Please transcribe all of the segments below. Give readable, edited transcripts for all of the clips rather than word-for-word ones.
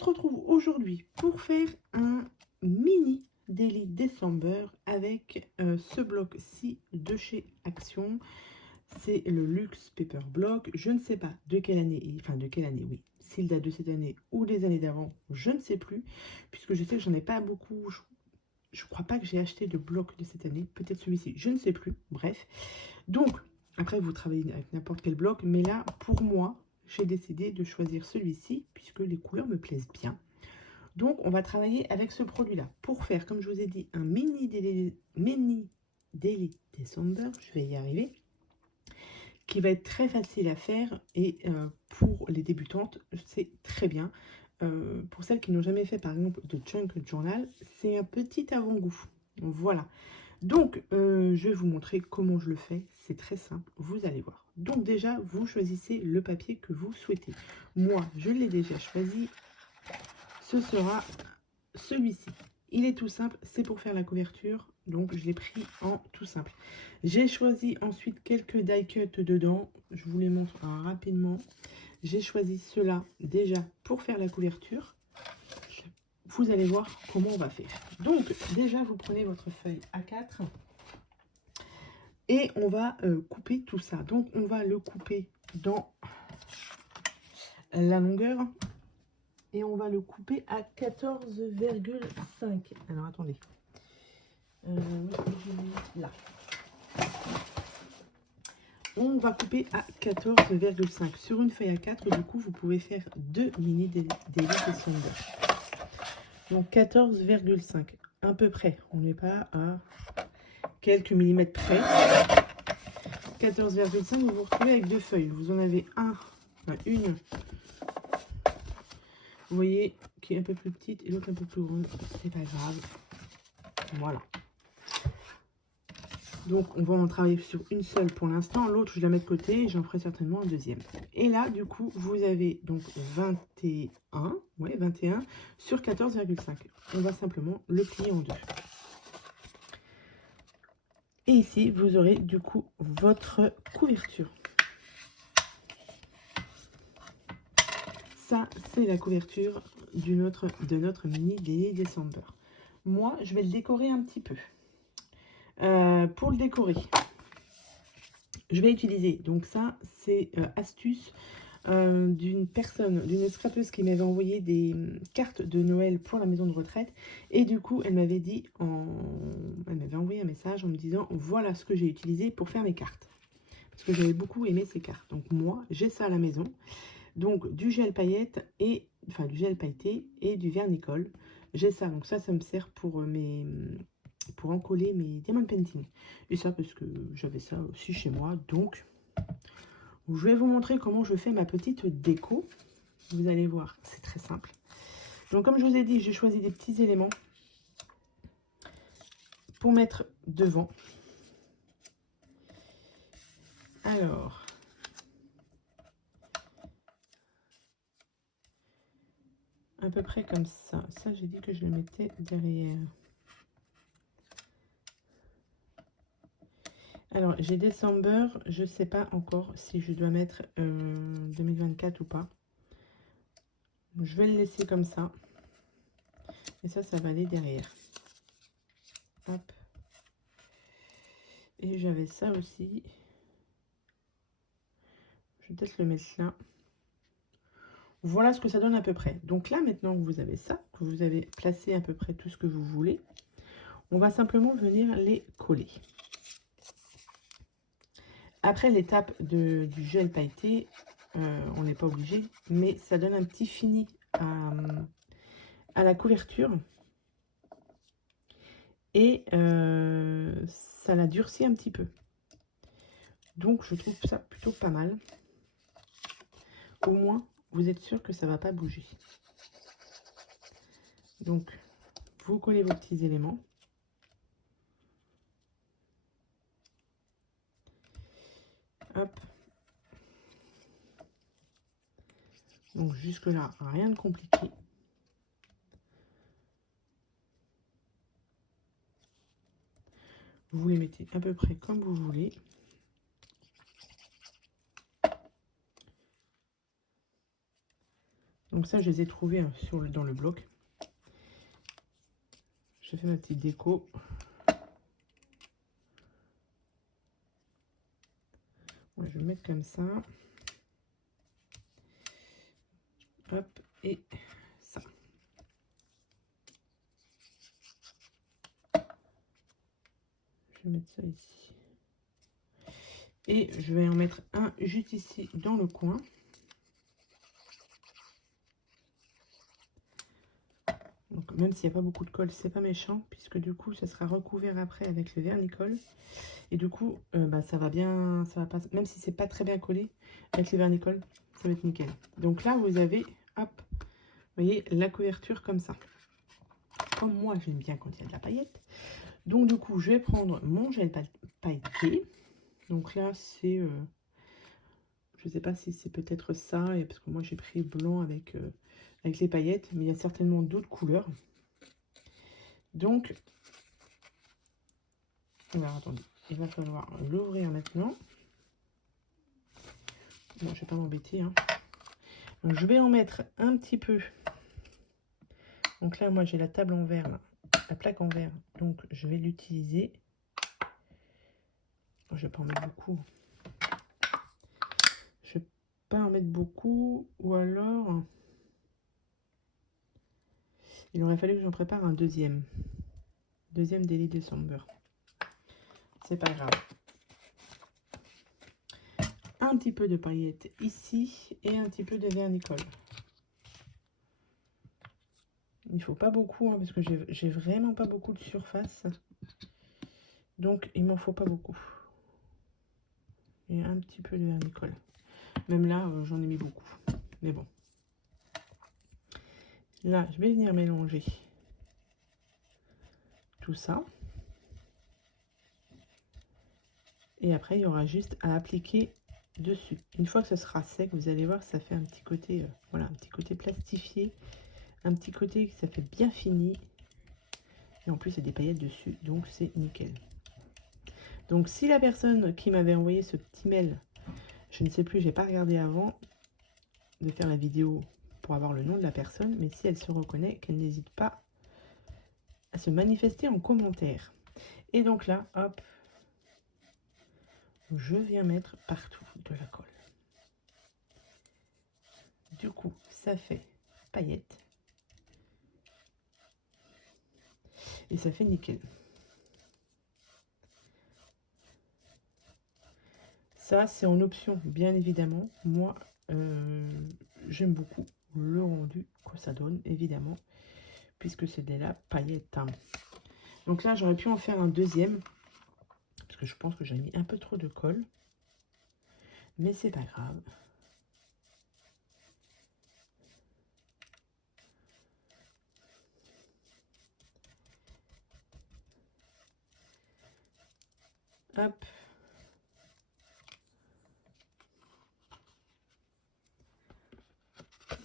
se retrouve aujourd'hui pour faire un mini Daily December avec ce bloc-ci de chez Action. C'est le Luxe Paper Block. Je ne sais pas de quelle année, oui, s'il date de cette année ou des années d'avant, je ne sais plus, puisque je sais que j'en ai pas beaucoup. Je crois pas que j'ai acheté de bloc de cette année, peut-être celui-ci, je ne sais plus. Bref, donc après vous travaillez avec n'importe quel bloc, mais là pour moi, j'ai décidé de choisir celui-ci puisque les couleurs me plaisent bien. Donc on va travailler avec ce produit-là pour faire, comme je vous ai dit, un mini Daily December, je vais y arriver, qui va être très facile à faire et pour les débutantes, c'est très bien. Pour celles qui n'ont jamais fait par exemple de Chunk Journal, c'est un petit avant-goût. Voilà. Donc, je vais vous montrer comment je le fais. C'est très simple, vous allez voir. Donc déjà, vous choisissez le papier que vous souhaitez. Moi, je l'ai déjà choisi. Ce sera celui-ci. Il est tout simple, c'est pour faire la couverture. Donc, je l'ai pris en tout simple. J'ai choisi ensuite quelques die cuts dedans. Je vous les montre rapidement. J'ai choisi cela déjà pour faire la couverture. Vous allez voir comment on va faire. Donc, déjà, vous prenez votre feuille A4 et on va couper tout ça. Donc, on va le couper dans la longueur et on va le couper à 14,5. Alors, attendez. Là. On va couper à 14,5 sur une feuille A4. Du coup, vous pouvez faire 2 mini Daily December. Donc 14,5 à peu près. On n'est pas à quelques millimètres près. 14,5, vous vous retrouvez avec deux feuilles. Vous en avez une, vous voyez, qui est un peu plus petite et l'autre un peu plus grande. C'est pas grave. Voilà. Donc on va en travailler sur une seule pour l'instant. L'autre, je la mets de côté et j'en ferai certainement un deuxième. Et là, du coup, vous avez donc 21 sur 14,5. On va simplement le plier en deux. Et ici, vous aurez du coup votre couverture. Ça, c'est la couverture de notre mini Daily December. Moi, je vais le décorer un petit peu. Pour le décorer, je vais utiliser, donc ça, c'est astuce d'une scrapeuse qui m'avait envoyé des cartes de Noël pour la maison de retraite. Et du coup, elle m'avait envoyé un message en me disant, voilà ce que j'ai utilisé pour faire mes cartes. Parce que j'avais beaucoup aimé ces cartes. Donc moi, j'ai ça à la maison. Donc du gel paillette du gel pailleté et du vernicole. J'ai ça, donc ça me sert pour encoller mes diamond painting. Et ça parce que j'avais ça aussi chez moi. Donc je vais vous montrer comment je fais ma petite déco. Vous allez voir, c'est très simple. Donc comme je vous ai dit, j'ai choisi des petits éléments pour mettre devant. Alors, à peu près comme ça. Ça, j'ai dit que je le mettais derrière. Alors, j'ai December, je ne sais pas encore si je dois mettre 2024 ou pas. Je vais le laisser comme ça. Et ça va aller derrière. Hop. Et j'avais ça aussi. Je vais peut-être le mettre là. Voilà ce que ça donne à peu près. Donc là, maintenant que vous avez ça, que vous avez placé à peu près tout ce que vous voulez, on va simplement venir les coller. Après l'étape du gel pailleté, on n'est pas obligé, mais ça donne un petit fini à la couverture. Et ça la durcit un petit peu. Donc je trouve ça plutôt pas mal. Au moins, vous êtes sûr que ça ne va pas bouger. Donc, vous collez vos petits éléments. Hop. Donc jusque là, rien de compliqué. Vous les mettez à peu près comme vous voulez. Donc Donc ça, je les ai trouvés hein, dans le bloc. Je fais ma petite déco. Ouais, je vais mettre comme ça. Hop, et ça. Je vais mettre ça ici. Et je vais en mettre un juste ici dans le coin. Donc même s'il n'y a pas beaucoup de colle, c'est pas méchant, puisque du coup ça sera recouvert après avec le vernicole. Et du coup, bah, ça va bien, ça va pas, même si c'est pas très bien collé avec le vernicole, ça va être nickel. Donc là vous avez, hop, vous voyez la couverture comme ça. Comme moi j'aime bien quand il y a de la paillette. Donc du coup je vais prendre mon gel pailleté. Donc là c'est, je sais pas si c'est peut-être ça, parce que moi j'ai pris blanc avec les paillettes, mais il y a certainement d'autres couleurs. Donc, alors attendez, il va falloir l'ouvrir maintenant. Bon, je vais pas m'embêter. Hein. Donc, je vais en mettre un petit peu. Donc là, moi j'ai la table en verre, là, la plaque en verre. Donc je vais l'utiliser. Je vais pas en mettre beaucoup. Je vais pas en mettre beaucoup, ou alors il aurait fallu que j'en prépare un deuxième. Deuxième Daily December. C'est pas grave. Un petit peu de paillettes ici et un petit peu de vernicole. Il faut pas beaucoup hein, parce que j'ai vraiment pas beaucoup de surface. Donc il m'en faut pas beaucoup. Et un petit peu de vernicole. Même là, j'en ai mis beaucoup. Mais bon. Là, je vais venir mélanger tout ça. Et après, il y aura juste à appliquer dessus. Une fois que ce sera sec, vous allez voir, ça fait un petit côté, voilà, un petit côté plastifié. Un petit côté que ça fait bien fini. Et en plus, il y a des paillettes dessus, donc c'est nickel. Donc, si la personne qui m'avait envoyé ce petit mail, je ne sais plus, j'ai pas regardé avant de faire la vidéo pour avoir le nom de la personne, mais si elle se reconnaît, qu'elle n'hésite pas à se manifester en commentaire. Et donc là, hop, je viens mettre partout de la colle. Du coup, ça fait paillettes. Et ça fait nickel. Ça, c'est en option, bien évidemment. Moi, j'aime beaucoup le rendu que ça donne, évidemment, puisque c'est de la paillette. Hein. Donc là, j'aurais pu en faire un deuxième, parce que je pense que j'ai mis un peu trop de colle. Mais c'est pas grave. Hop.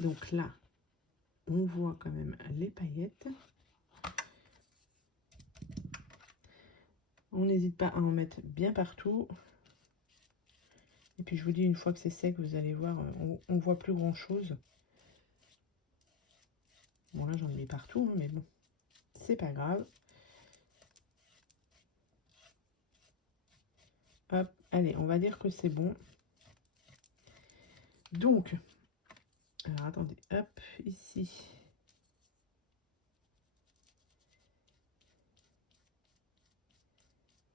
Donc là, on voit quand même les paillettes. On n'hésite pas à en mettre bien partout. Et puis je vous dis, une fois que c'est sec, vous allez voir, on voit plus grand chose. Bon là j'en ai mis partout, hein, mais bon, c'est pas grave. Hop, allez, on va dire que c'est bon. Donc, alors attendez, hop, ici.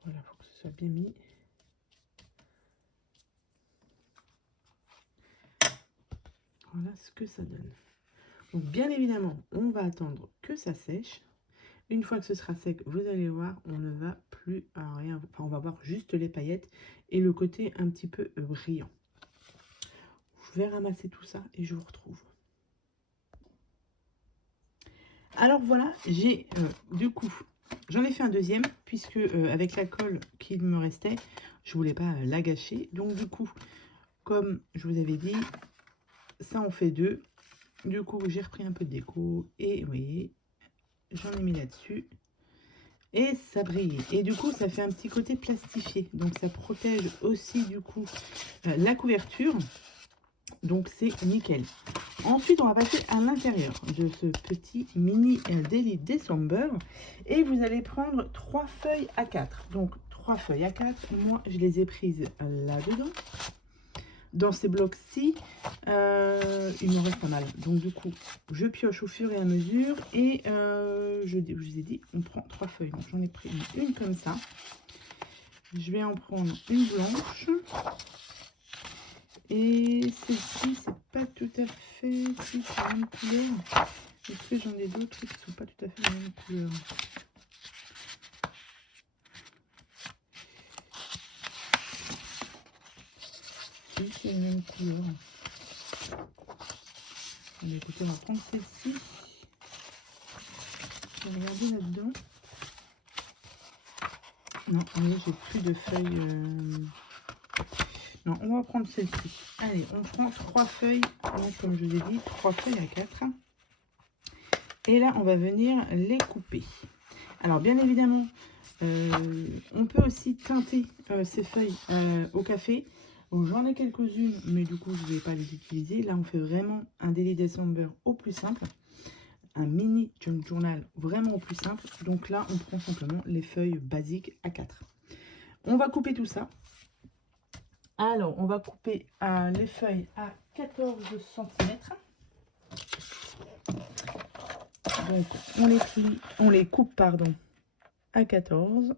Voilà, il faut que ce soit bien mis. Voilà ce que ça donne. Donc bien évidemment, on va attendre que ça sèche. Une fois que ce sera sec, vous allez voir, on ne va plus à rien. Enfin, on va voir juste les paillettes et le côté un petit peu brillant. Je vais ramasser tout ça et je vous retrouve. Alors voilà, j'ai du coup, j'en ai fait un deuxième puisque avec la colle qu'il me restait, je voulais pas la gâcher. Donc du coup, comme je vous avais dit, ça en fait deux. Du coup, j'ai repris un peu de déco et vous voyez, j'en ai mis là-dessus. Et ça brille. Et du coup, ça fait un petit côté plastifié. Donc, ça protège aussi, du coup, la couverture. donc c'est nickel. Ensuite, on va passer à l'intérieur de ce petit mini Daily December. Et vous allez prendre 3 feuilles A4. Donc, 3 feuilles A4. Moi, je les ai prises là-dedans. Dans ces blocs-ci, il me reste pas mal. Donc, du coup, je pioche au fur et à mesure. Et je vous ai dit, on prend 3 feuilles. Donc, j'en ai pris une comme ça. Je vais en prendre une blanche. Et celle-ci, c'est pas tout à fait si c'est la même couleur. Est-ce que j'en ai d'autres qui sont pas tout à fait la même couleur? Si, c'est la même couleur. Allez, écoutez, on va prendre celle-ci. Je vais regarder là-dedans. Non, là, j'ai plus de feuilles. Non, on va prendre celle-ci. Allez, on prend 3 feuilles. Donc, comme je vous ai dit, 3 feuilles à 4. Et là, on va venir les couper. Alors, bien évidemment, on peut aussi teinter ces feuilles au café. J'en ai quelques-unes, mais du coup, je ne vais pas les utiliser. Là, on fait vraiment un Daily December au plus simple. Un mini junk journal vraiment au plus simple. Donc là, on prend simplement les feuilles basiques A4. On va couper tout ça. Alors, on va couper les feuilles à 14 cm. Donc, on les coupe, pardon, à 14.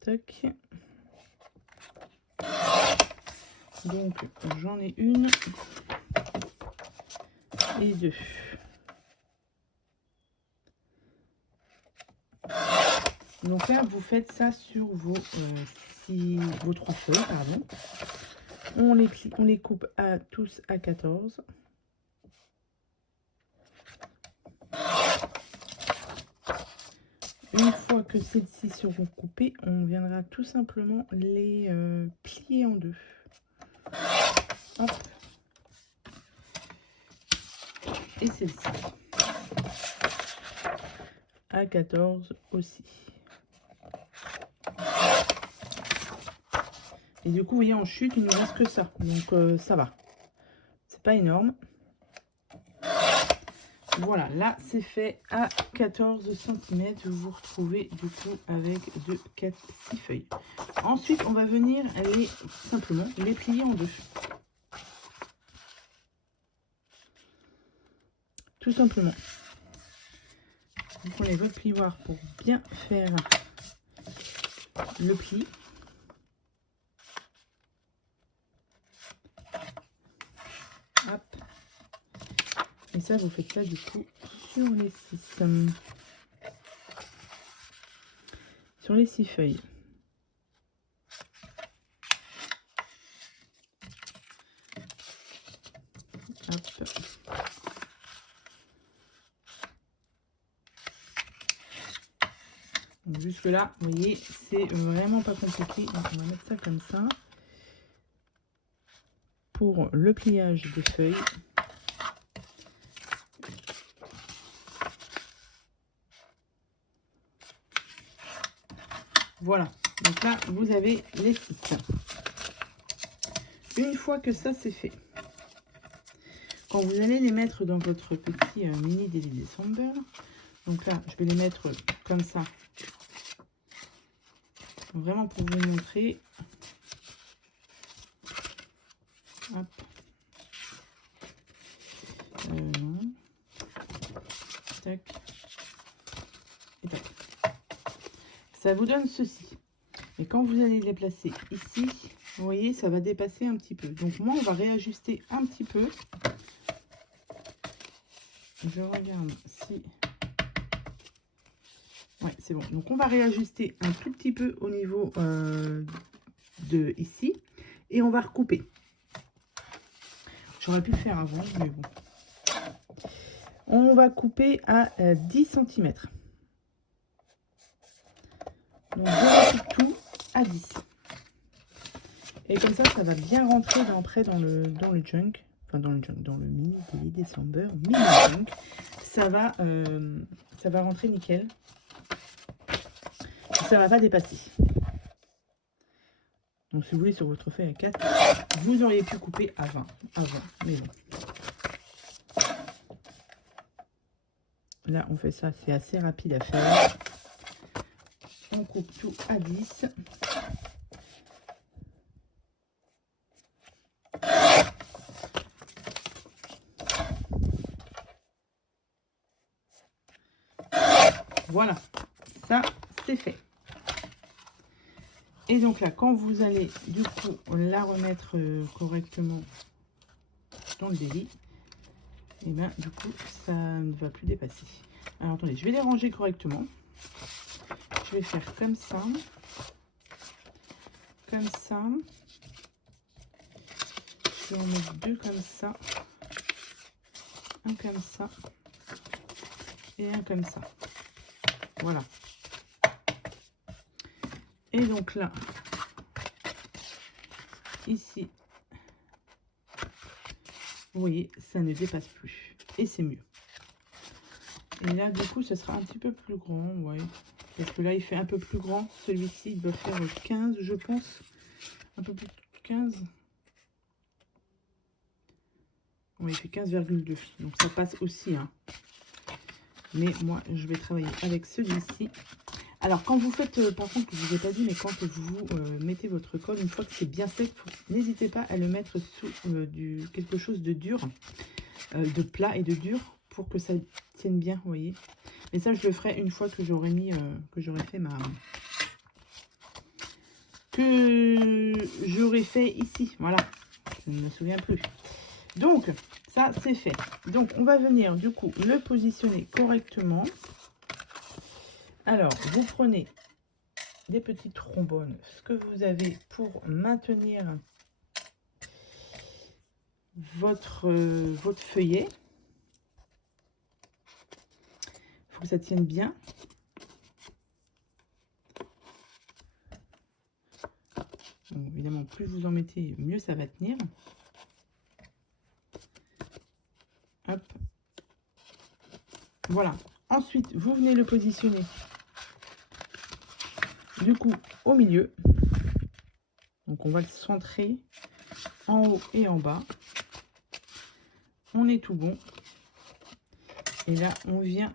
Tac. Donc, j'en ai une et deux. Donc là, vous faites ça sur vos 3 feuilles, pardon. On les coupe tous à 14. Une fois que celles-ci seront coupées, on viendra tout simplement les plier en deux. Hop. Et celle-ci à 14 aussi. Et du coup, vous voyez, en chute, il ne nous reste que ça. Donc, ça va. C'est pas énorme. Voilà, là, c'est fait à 14 cm. Vous vous retrouvez du coup avec 2, 4, 6 feuilles. Ensuite, on va venir simplement les plier en deux. Tout simplement. Vous prenez votre plioir pour bien faire le pli. Hop. Et ça, vous faites ça du coup sur les 6. Sur les 6 feuilles. Hop. Donc jusque là, vous voyez, c'est vraiment pas compliqué. Donc on va mettre ça comme ça. Pour le pliage des feuilles. Voilà, donc là vous avez les 6. Une fois que ça c'est fait, quand vous allez les mettre dans votre petit mini Daily December, donc là je vais les mettre comme ça, vraiment pour vous montrer. Hop. Non. Tac. Et tac. Ça vous donne ceci. Et quand vous allez les placer ici, vous voyez, ça va dépasser un petit peu. Donc moi, on va réajuster un petit peu. Je regarde si... Ouais, c'est bon. Donc on va réajuster un tout petit peu au niveau de ici. Et on va recouper. J'aurais pu le faire avant, mais bon. On va couper à 10 cm. Donc je recoupe tout à 10. Et comme ça, ça va bien rentrer après dans le junk. Enfin, dans le mini Daily December. Mini junk. Ça va rentrer nickel. Ça va pas dépasser. Donc si vous voulez sur votre feuille à 4, vous auriez pu couper à 20 avant, mais bon. Là, on fait ça, c'est assez rapide à faire. On coupe tout à 10. Voilà, ça, c'est fait. Et donc là, quand vous allez, du coup, la remettre correctement dans le délit, et bien, du coup, ça ne va plus dépasser. Alors, attendez, je vais les ranger correctement. Je vais faire comme ça. Comme ça. Je vais en mettre 2 comme ça. Un comme ça. Et un comme ça. Voilà. Et donc là, ici, vous voyez, ça ne dépasse plus. Et c'est mieux. Et là, du coup, ce sera un petit peu plus grand, ouais. Parce que là, il fait un peu plus grand. Celui-ci, il doit faire 15, je pense. Un peu plus de 15. Oui, il fait 15,2. Donc, ça passe aussi, hein. Mais moi, je vais travailler avec celui-ci. Alors, quand vous faites, par contre, je ne vous ai pas dit, mais quand vous mettez votre colle, une fois que c'est bien sec, n'hésitez pas à le mettre sous quelque chose de dur, de plat et de dur, pour que ça tienne bien, vous voyez. Mais ça, je le ferai une fois que j'aurai mis, que j'aurai fait ici. Voilà, je ne me souviens plus. Donc, ça, c'est fait. Donc, on va venir, du coup, le positionner correctement. Alors, vous prenez des petits trombones, ce que vous avez pour maintenir votre feuillet. Il faut que ça tienne bien. Donc, évidemment, plus vous en mettez, mieux ça va tenir. Hop. Voilà. Ensuite, vous venez le positionner du coup au milieu. Donc, on va le centrer en haut et en bas. On est tout bon. Et là, on vient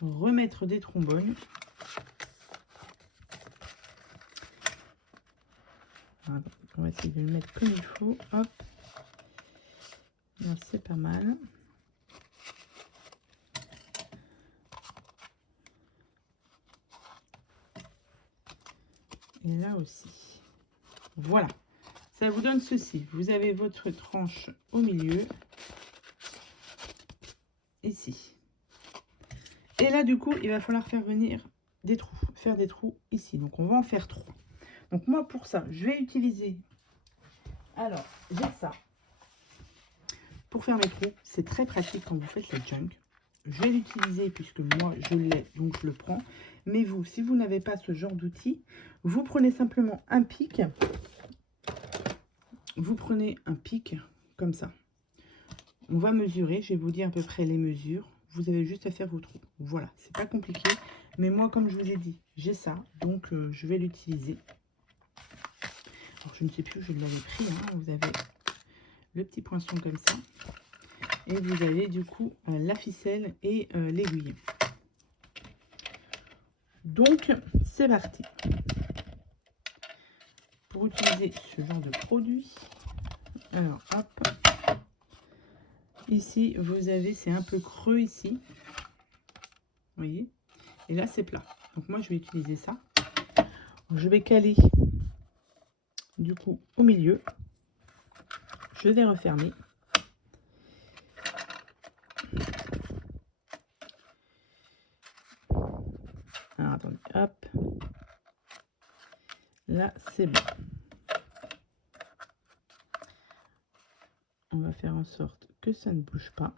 remettre des trombones. Alors, on va essayer de le mettre comme il faut. Hop. Là, c'est pas mal. Et là aussi. Voilà. Ça vous donne ceci. Vous avez votre tranche au milieu. Ici. Et là, du coup, il va falloir faire venir des trous. Faire des trous ici. Donc, on va en faire 3. Donc, moi, pour ça, je vais utiliser... Alors, j'ai ça. Pour faire mes trous, c'est très pratique quand vous faites le junk. Je vais l'utiliser puisque moi, je l'ai, donc je le prends. Mais vous, si vous n'avez pas ce genre d'outil, vous prenez simplement un pic. Vous prenez un pic comme ça. On va mesurer, je vais vous dire à peu près les mesures. Vous avez juste à faire vos trous. Voilà, c'est pas compliqué. Mais moi, comme je vous ai dit, j'ai ça. Donc, je vais l'utiliser. Alors, je ne sais plus où je l'avais pris. Hein. Vous avez le petit poinçon comme ça. Et vous avez du coup la ficelle et l'aiguille. Donc, c'est parti. Pour utiliser ce genre de produit, alors, hop. Ici, vous avez, c'est un peu creux ici. Vous voyez? Et là, c'est plat. Donc, moi, je vais utiliser ça. Je vais caler, du coup, au milieu. Je vais refermer. Alors, attendez, hop. Là, c'est bon. On va faire en sorte que ça ne bouge pas.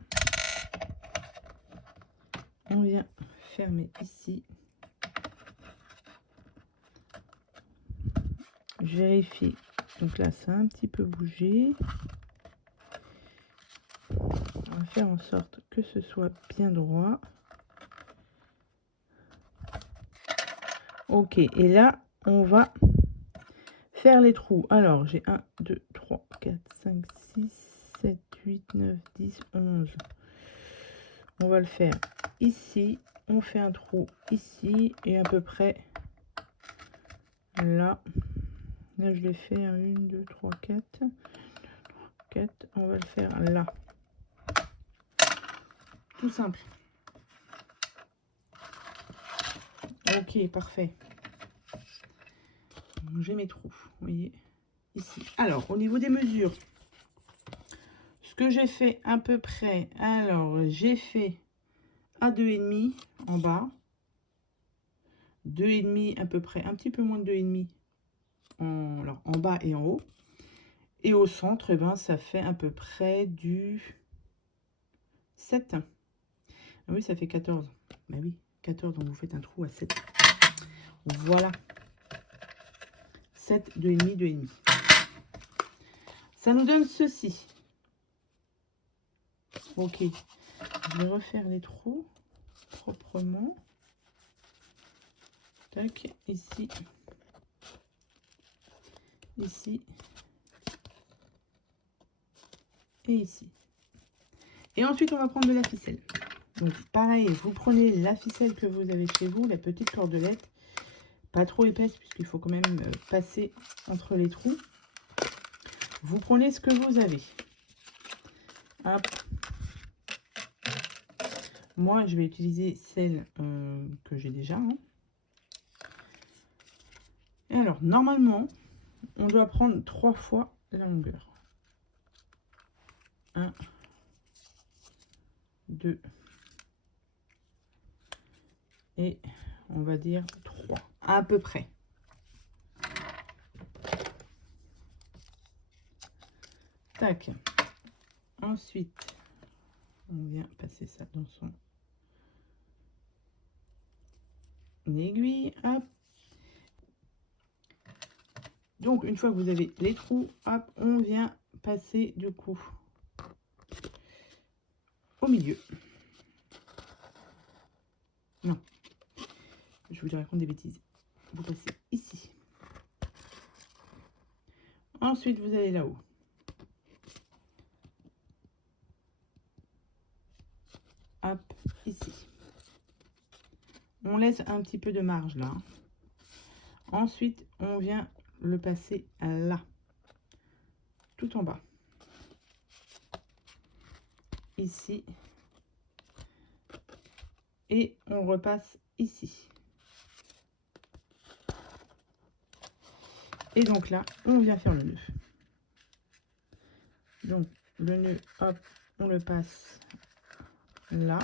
On vient fermer ici. Je vérifie. Donc là, ça a un petit peu bougé. On va faire en sorte que ce soit bien droit. Ok, et là, on va faire les trous. Alors, j'ai 1, 2, 3, 4, 5, 6, 7, 8, 9, 10, 11. On va le faire ici. On fait un trou ici et à peu près là. Là, je l'ai fait 1, 2, 3, 4. 4. On va le faire là. Tout simple. Ok, parfait. J'ai mes trous, vous voyez, ici. Alors, au niveau des mesures, ce que j'ai fait à peu près, alors, j'ai fait à 2,5 en bas, 2,5 à peu près, un petit peu moins de 2,5 en bas et en haut. Et au centre, eh ben, ça fait à peu près du 7. Ah oui, ça fait 14. Bah oui, 14, donc vous faites un trou à 7. Voilà. 7, 2,5, 2,5. Ça nous donne ceci. Ok. Je vais refaire les trous proprement. Tac, ici. Ici. Et ici. Et ensuite, on va prendre de la ficelle. Donc, pareil, vous prenez la ficelle que vous avez chez vous, la petite cordelette. Pas trop épaisse, puisqu'il faut quand même passer entre les trous. Vous prenez ce que vous avez. Hop. Moi, je vais utiliser celle que j'ai déjà. Hein. Et alors, normalement, on doit prendre 3 fois la longueur. 1, 2, et on va dire 3, à peu près. Tac. Ensuite, on vient passer ça dans son aiguille. Hop. Donc, une fois que vous avez les trous, hop, on vient passer du coup au milieu. Non, je vous raconte des bêtises. Vous passez ici. Ensuite, vous allez là-haut. Hop, ici. On laisse un petit peu de marge là. Ensuite, on vient le passer là. Tout en bas. Ici. Et on repasse ici. Et donc là, on vient faire le nœud. Donc, le nœud, hop, on le passe là.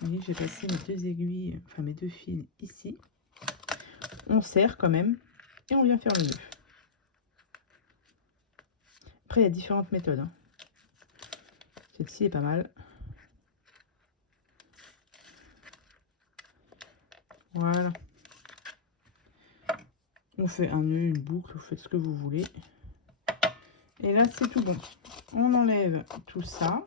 Vous voyez, j'ai passé mes 2 aiguilles, enfin mes 2 fils ici. On serre quand même et on vient faire le nœud. Après, il y a différentes méthodes. Hein. Celle-ci est pas mal. Voilà. On fait un nœud, une boucle, vous faites ce que vous voulez. Et là, c'est tout bon. On enlève tout ça.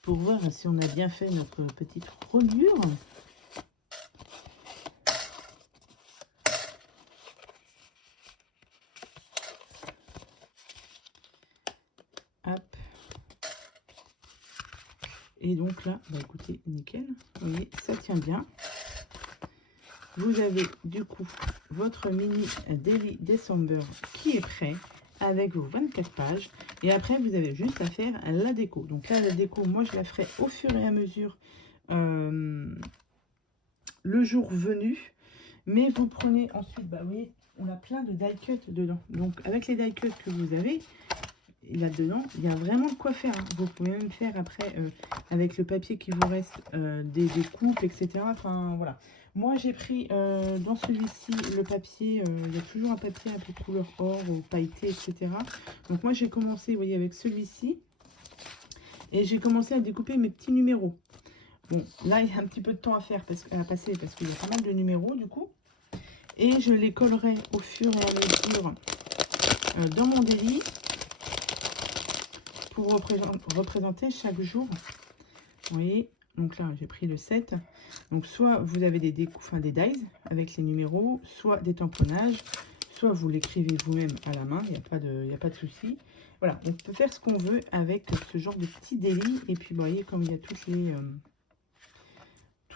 Pour voir si on a bien fait notre petite reliure. Hop. Et donc là, bah écoutez, nickel. Vous voyez, ça tient bien. Vous avez du coup votre mini Daily December qui est prêt avec vos 24 pages. Et après, vous avez juste à faire la déco. Donc là, la déco, moi, je la ferai au fur et à mesure le jour venu. Mais vous prenez ensuite, bah oui, on a plein de die cut dedans. Donc avec les die cut que vous avez, là-dedans, il y a vraiment de quoi faire. Hein. Vous pouvez même faire après, avec le papier qui vous reste, des coupes, etc. Enfin, voilà. Moi, j'ai pris dans celui-ci le papier. Il y a toujours un papier un peu couleur or ou pailleté, etc. Donc moi, j'ai commencé, vous voyez, avec celui-ci. Et j'ai commencé à découper mes petits numéros. Bon, là, il y a un petit peu de temps à passer parce qu'il y a pas mal de numéros, du coup. Et je les collerai au fur et à mesure dans mon délit. Pour représenter chaque jour. Vous voyez, Donc là, j'ai pris le 7. Donc soit vous avez des dies avec les numéros, soit des tamponnages, soit vous l'écrivez vous-même à la main, il n'y a pas de souci. Voilà, on peut faire ce qu'on veut avec ce genre de petit délit. Et puis, vous voyez, comme il y a tous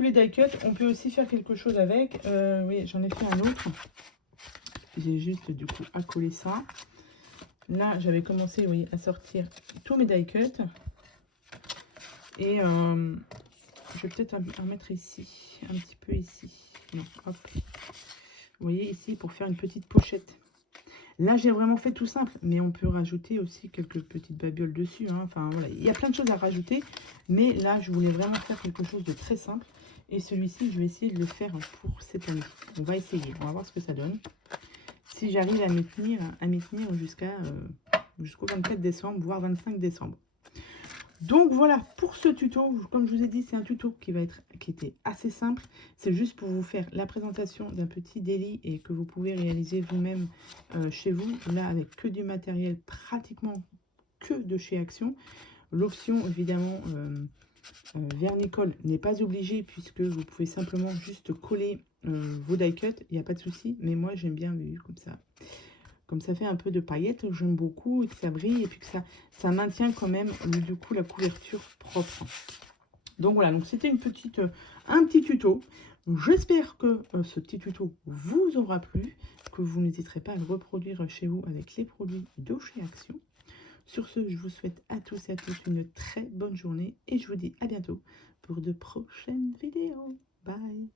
les die cuts, on peut aussi faire quelque chose avec. Oui, j'en ai fait un autre. J'ai juste, du coup, accolé ça. Là, j'avais commencé, vous voyez, à sortir tous mes die cuts. Et je vais peut-être en mettre ici, un petit peu ici. Non, hop. Vous voyez ici, pour faire une petite pochette. Là, j'ai vraiment fait tout simple, mais on peut rajouter aussi quelques petites babioles dessus. Hein. Enfin, voilà, il y a plein de choses à rajouter. Mais là, je voulais vraiment faire quelque chose de très simple. Et celui-ci, je vais essayer de le faire pour cette année. On va essayer, on va voir ce que ça donne. Si j'arrive à m'y tenir jusqu'au 24 décembre, voire 25 décembre. Donc voilà, pour ce tuto, comme je vous ai dit, c'est un tuto qui était assez simple. C'est juste pour vous faire la présentation d'un petit délit et que vous pouvez réaliser vous-même chez vous. Là, avec que du matériel, pratiquement que de chez Action. L'option, évidemment, vernicole n'est pas obligée puisque vous pouvez simplement juste coller vos die cuts. Il n'y a pas de souci, mais moi, j'aime bien comme ça. Comme ça fait un peu de paillettes, j'aime beaucoup et que ça brille et puis que ça maintient quand même du coup la couverture propre. Donc voilà, donc c'était un petit tuto. J'espère que ce petit tuto vous aura plu, que vous n'hésiterez pas à le reproduire chez vous avec les produits de chez Action. Sur ce, je vous souhaite à tous et à toutes une très bonne journée et je vous dis à bientôt pour de prochaines vidéos. Bye!